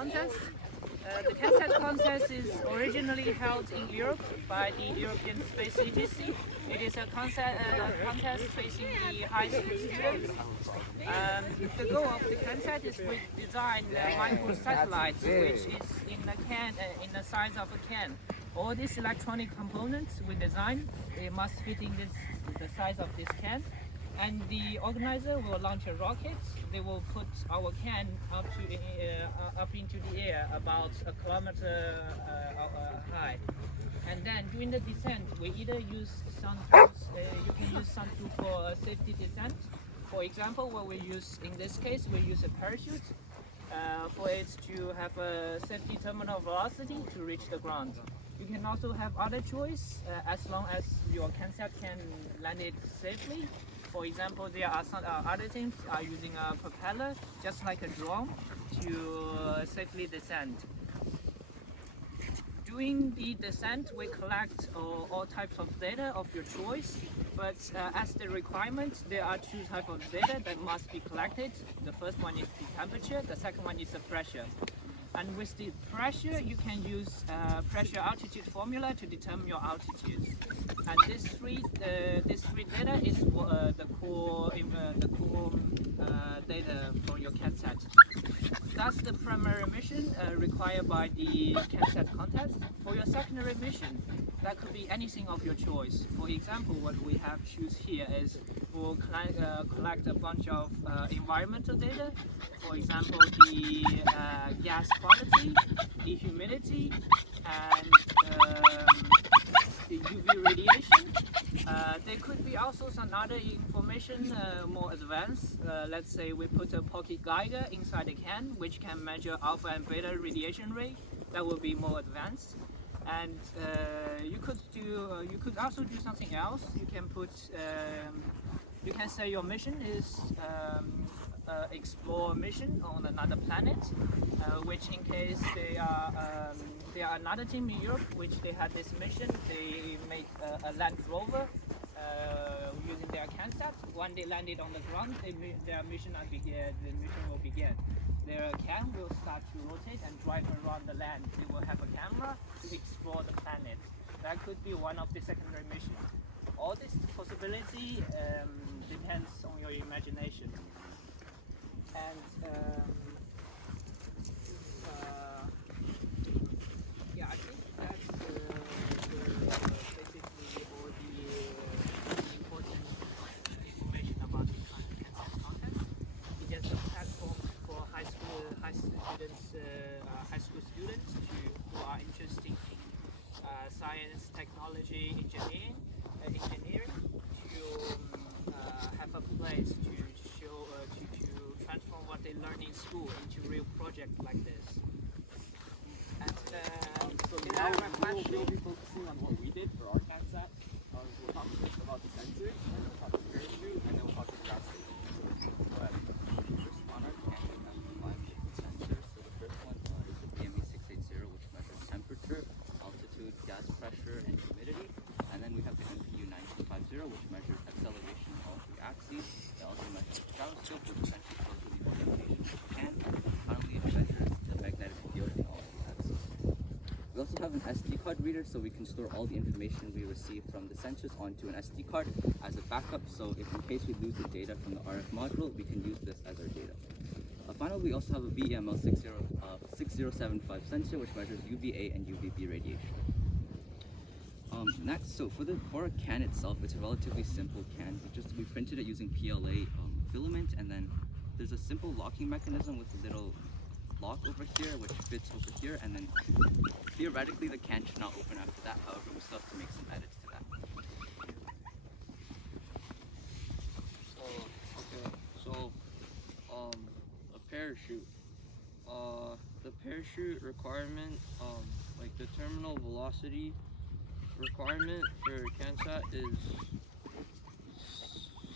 contest. The CanSat contest is originally held in Europe by the European Space Agency. It is a contest facing the high school students. The goal of the CanSat is to design microsatellites, which is in the size of a can. All these electronic components we design, they must fit in the size of this can. And the organizer will launch a rocket. They will put our can up into the air about a kilometer high. And then during the descent, we either use sun tools. You can use sun tool for safety descent. For example, what we use in this case, we use a parachute for it to have a safety terminal velocity to reach the ground. You can also have other choice as long as your CanSat can land it safely. For example, there are some other teams are using a propeller, just like a drone, to safely descend. During the descent, we collect all types of data of your choice, but as the requirement, there are two types of data that must be collected. The first one is the temperature, the second one is the pressure. And with the pressure, you can use pressure altitude formula to determine your altitude. And this three data is the core data for your CanSat. That's the primary mission required by the CanSat contest. For your secondary mission, that could be anything of your choice. For example, what we have choose here is we'll collect a bunch of environmental data. For example, the gas quality, the humidity, and the UV radiation. There could be also some other information more advanced. Let's say we put a pocket Geiger inside a can, which can measure alpha and beta radiation rate. That will be more advanced. And you could also do something else. You can put you can say your mission is explore mission on another planet, which in case there are another team in Europe which they had this mission. They make a Land Rover using their CanSat. When they landed on the ground, their mission will begin. Their can will start to rotate and drive around the land. They will have a camera to explore the planet. That could be one of the secondary missions. All this possibility depends on your imagination. And yeah, I think that's basically all the important information about the CanSat contest. It is a platform for high school students who are interested in science, technology, engineering to have a place to show to transform what they learn in school into real project like this. And so now we'll be focusing on what we did for our CanSat. We'll talk first about the sensors, and then we'll talk about the parachute, and then we'll talk about the gas station. But first on our CanSat, we have 5 different sensors. So the first one is the BME680, which measures temperature, altitude, gas pressure, and humidity. And then we have the MPU1950, which measures acceleration on all 3 axes. It also measures the gyroscope, which essentially shows you the orientation of the can. Finally, it measures the magnetic field in all 3 axes. We also have an SD card reader, so we can store all the information we receive from the sensors onto an SD card as a backup. So if in case we lose the data from the RF module, we can use this as our data. Finally, we also have a VEML6075 sensor, which measures UVA and UVB radiation. Next, so for our can itself, it's a relatively simple can. We printed it using PLA filament, and then there's a simple locking mechanism with a little lock over here, which fits over here, and then theoretically the can should not open after that. However, we still have to make some edits to that. A parachute. The parachute requirement, like the terminal velocity requirement for CanSat is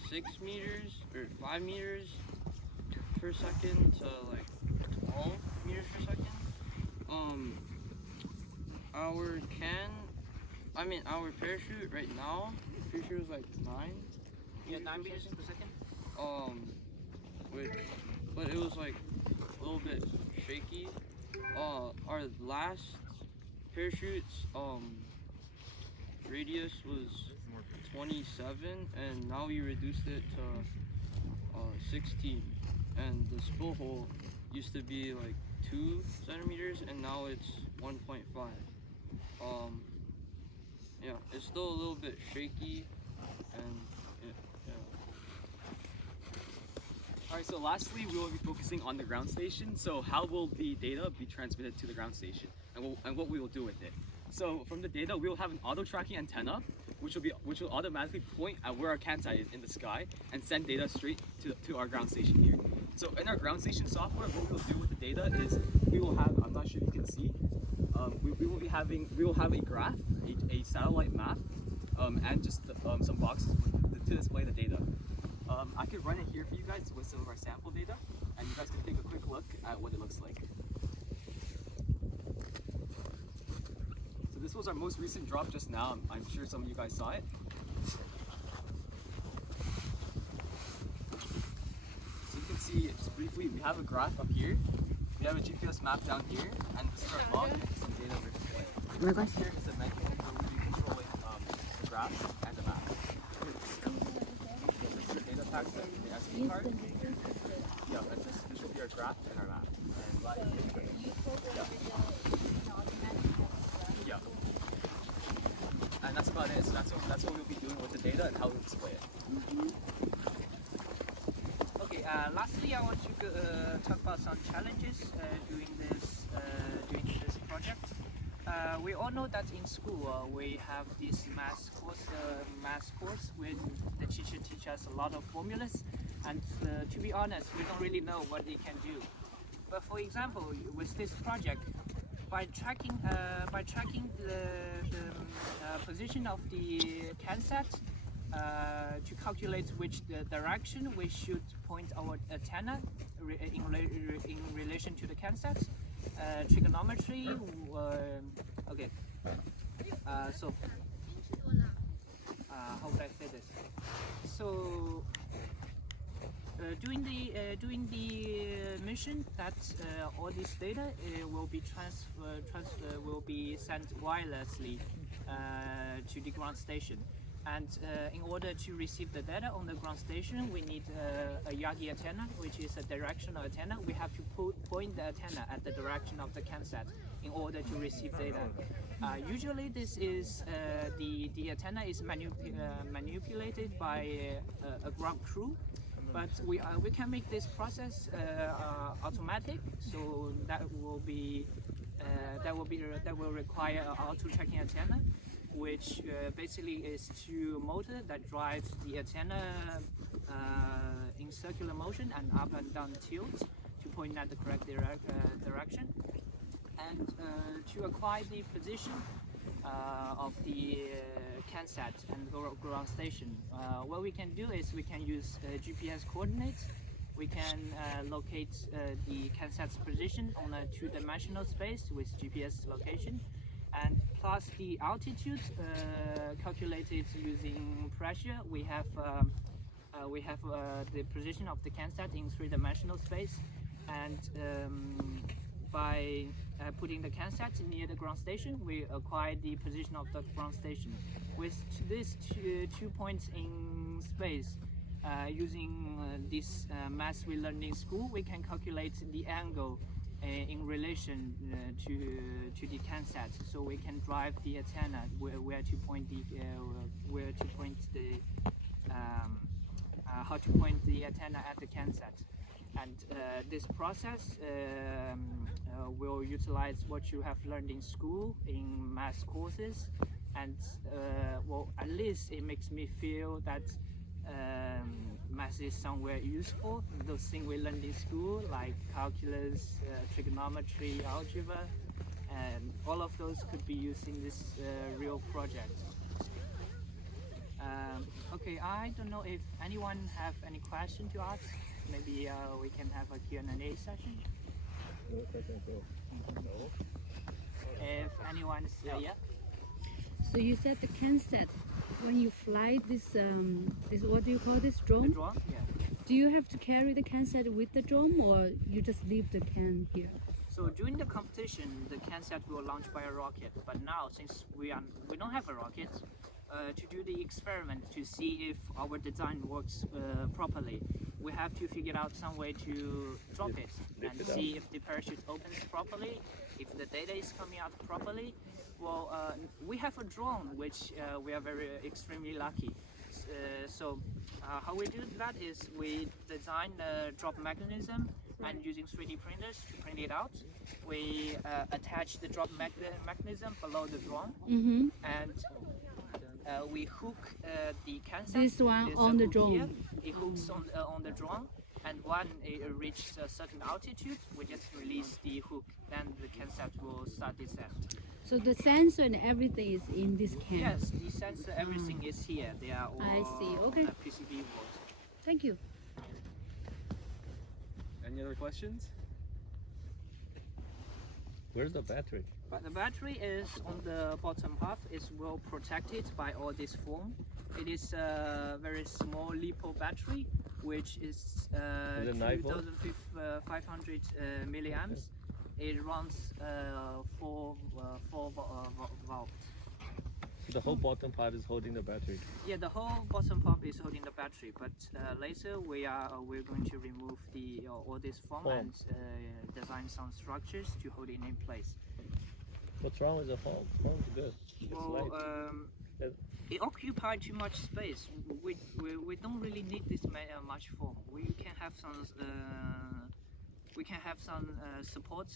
6 meters or 5 meters per second to like 12 meters per second. Our parachute right now, pretty sure is like 9. Yeah, 9 meters per second. But it was like a little bit shaky Our last parachute's radius was 27, and now we reduced it to 16. And the spill hole used to be like 2 centimeters, and now it's 1.5. Yeah, it's still a little bit shaky, and yeah. Alright, so lastly, we will be focusing on the ground station. So how will the data be transmitted to the ground station, and what we will do with it? So from the data, we will have an auto-tracking antenna, which will automatically point at where our CanSat is in the sky and send data straight to our ground station here. So in our ground station software, what we will do with the data is we will have, I'm not sure if you can see, we will have a graph, a satellite map, and just some boxes to display the data. I could run it here for you guys with some of our sample data, and you guys can take a quick look at what it looks like. So this was our most recent drop just now. I'm sure some of you guys saw it. So you can see, just briefly, we have a graph up here. We have a GPS map down here, and this is our log and some data we're displaying. Here is the menu where we'll be controlling the graph and the map. This is the data pack, the SD card. Yeah, and this will be our graph and our map. Yeah. And that's about it. So that's what we'll be doing with the data and how we display it. Okay. Lastly, I want to talk about some challenges during this project. We all know that in school we have this math course where the teacher teaches us a lot of formulas, and to be honest, we don't really know what they can do. But for example, with this project, by tracking the position of the CanSat to calculate which direction we should point our antenna in relation to the CanSat, trigonometry. Okay. So how would I say this? So during the mission, that all this data will be sent wirelessly to the ground station. And in order to receive the data on the ground station, we need a Yagi antenna, which is a directional antenna. We have to point the antenna at the direction of the CanSat in order to receive data. Usually, this is the antenna is manipulated by a ground crew, but we can make this process automatic. So that will require an auto-tracking antenna, which basically is two motor that drives the antenna in circular motion and up and down tilt to point at the correct direction. And to acquire the position of the CanSat and ground station, what we can do is we can use GPS coordinates. We can locate the CanSat's position on a two-dimensional space with GPS location, and plus the altitude calculated using pressure. We have the position of the CanSat in three-dimensional space, and by putting the CanSat near the ground station, we acquire the position of the ground station. With these two points in space, using this math we learned in school, we can calculate the angle in relation to the CanSat, so we can drive the antenna where to point how to point the antenna at the CanSat. And this process will utilize what you have learned in school in math courses, and well, at least it makes me feel that math is somewhere useful. Those things we learned in school, like calculus, trigonometry, algebra, and all of those could be used in this real project. Okay, I don't know if anyone have any question to ask. Maybe we can have a Q&A session. If anyone's yeah. So you said the CanSat, when you fly this what do you call this, drone? The drone, yeah. Do you have to carry the CanSat with the drone, or you just leave the can here? So during the competition, the CanSat will launch by a rocket. But now, since we don't have a rocket, to do the experiment to see if our design works properly, we have to figure out some way to drop it and see if the parachute opens properly, if the data is coming out properly. Well, we have a drone, which we are very extremely lucky. So how we do that is we design a drop mechanism and using 3D printers to print it out. We attach the drop mechanism below the drone, and we hook the CanSat. This one There's on a the hook drone. here. It hooks on the drone, and when it reaches a certain altitude, we just release the hook. Then the CanSat will start descent. So the sensor and everything is in this can. Yes, the sensor, everything is here. They are all I see, okay. on a PCB board. Thank you. Any other questions? Where's the battery? The battery is on the bottom half. It's well protected by all this foam. It is a very small LiPo battery, which is it 9 volt? 2,500 milliamps. It runs 4 volt. So the whole bottom part is holding the battery. Yeah, the whole bottom part is holding the battery, but later we're going to remove the all this foam and design some structures to hold it in place. What's wrong with the foam? Foam's good. It's Well, light. it occupies too much space. We don't really need this much foam. We can have some support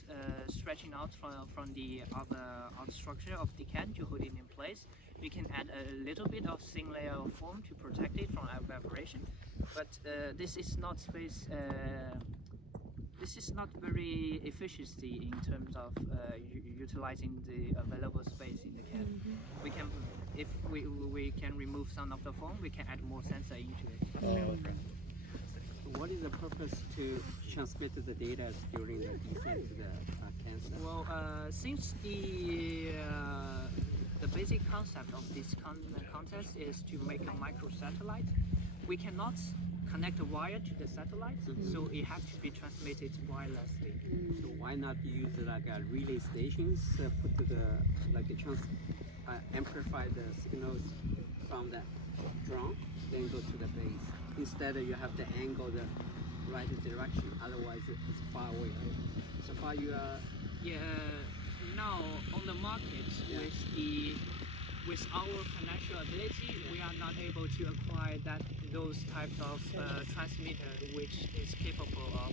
stretching out from the outer structure of the can to hold it in place. We can add a little bit of thin layer of foam to protect it from evaporation, but this is not space. This is not very efficiency in terms of utilizing the available space in the can. We can, if we can remove some of the foam, we can add more sensor into it. What is the purpose to transmit the data during the descent to the CanSat? Well, since the basic concept of this contest is to make a microsatellite, we cannot connect a wire to the satellite, so it has to be transmitted wirelessly. So why not use like relay stations, put to the amplify the signals from the drone, then go to the base. Instead, you have to angle the right direction. Otherwise, it's far away. So far, you are. Yeah, now on the market with our financial ability, we are not able to acquire those types of transmitter which is capable of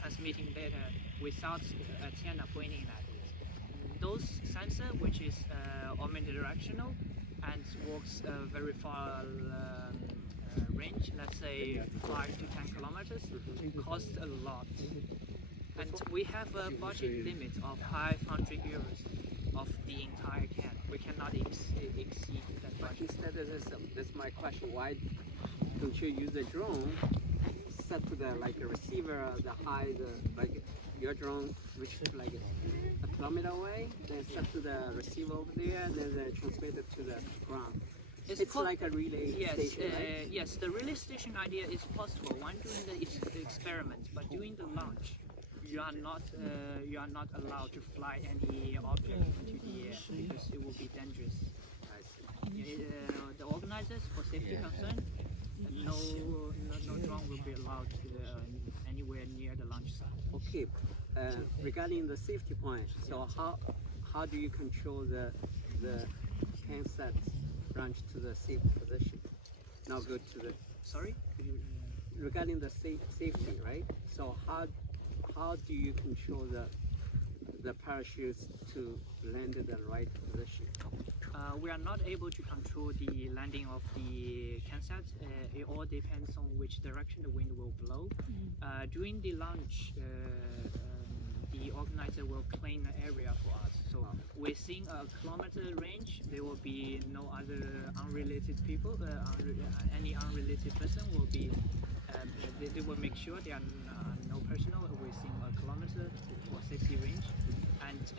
transmitting data without antenna pointing at it. Those sensor which is omnidirectional and works very far range, let's say 5 to 10 kilometers, cost a lot. And we have a budget limit of 500 euros of the entire can. We cannot exceed that budget. Instead of this, that's my question. Why don't you use a drone set to the a receiver, the high, like your drone, which is like a kilometer away, then set to the receiver over there, and then transmit it to the ground. It's like a relay station, right? Yes, the relay station idea is possible when doing the experiment, but during the launch, you are not allowed to fly any object into the air because it will be dangerous. The organizers, for safety concern, no drone will be allowed anywhere near the launch site. Okay. Regarding the safety point, so how do you control the CanSat launch to the safe position? Now go to the. Sorry. Regarding the safety, right? So how do you control the parachutes to land in the right position? We are not able to control the landing of the CanSat. It all depends on which direction the wind will blow. During the launch, the organizer will claim an area for us. So within a kilometer range, there will be no other unrelated people. Any unrelated person will be. They will make sure there are no personnel within a kilometer for safety range. And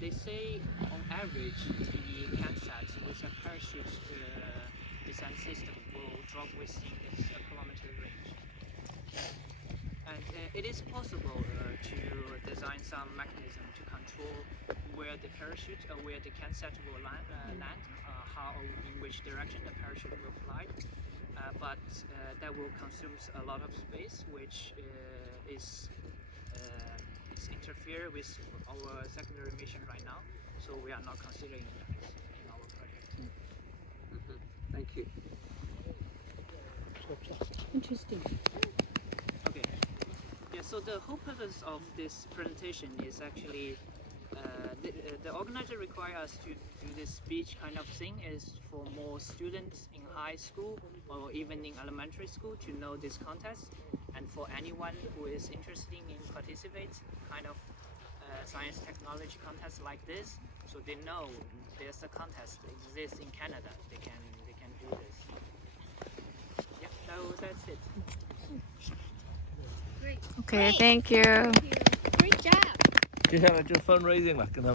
they say on average the CanSat with a parachute descent system will drop within a kilometer range. And it is possible to design some mechanism to control where the parachute or where the CanSat will land, how or in which direction the parachute will fly. But that will consume a lot of space, which is interfere with our secondary mission right now. So we are not considering that in our project. Thank you. Interesting. Okay. Yeah, so the whole purpose of this presentation is actually the organizer require us to do this speech kind of thing is for more students in high school or even in elementary school to know this contest, and for anyone who is interested in participate kind of science technology contest like this, so they know there's a contest that exists in Canada. They can do this. Yeah, so that's it. Okay, thank you. Great job. 接下来就 fundraising 了，跟他们。